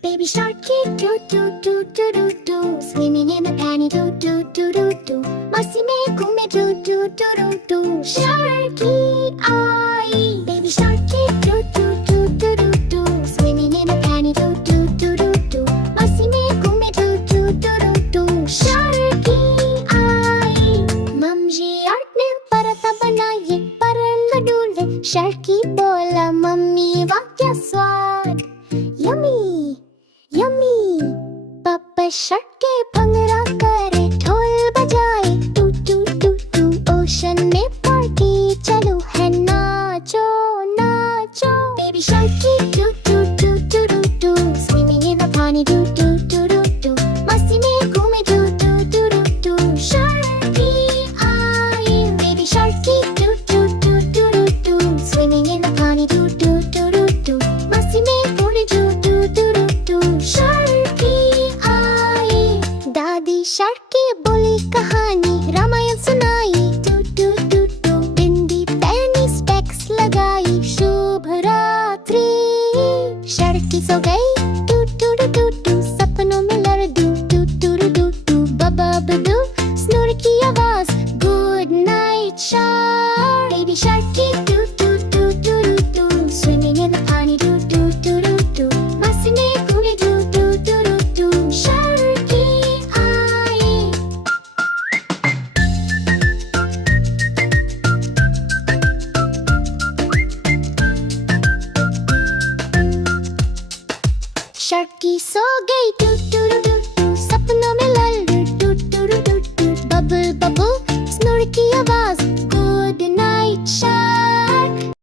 Baby shark keep do do do do do do, swimming in the panty do do do do do. Masti mein ghume do do do do do. Sharky eye. Baby shark keep do do do do do do, swimming in the panty do do do do do. Masti mein ghume do do do do do. Sharky eye. Mumji art ne parata बनाई पर न डूले. Sharky बोला mummy वाह क्या स्वाद. Yummy. Yummy. पापा shirt के भंगड़ा करे ढोल बजाए टू टू टू टू. ओशन में पार्टी चलो है नाचो नाचो. Baby sharky do do do do do do, swimming in the पानी do do do do do. मस्ती में घूमे do do do do do. Sharky eye. Baby sharky do do do do do do, swimming in the पानी do do do do do. मस्ती में घूमे do do do do do. Sharky eye. दादी shark की बोली कहानी रामायण सुनाई doo to to doo. Bindi पैनी स्पेक्स लगाई शुभ रात्रि. शार्की सो गई doo to to to doo. सपनों में लड़दू doo to to to doo. बबा बदू स्नोर की आवाज good night shark. Baby Sharky doo to to to to doo, swimming in the pani doo to to to doo. मस्ती में घूमे doo to to to doo. Sharky eye. Sharky सो गई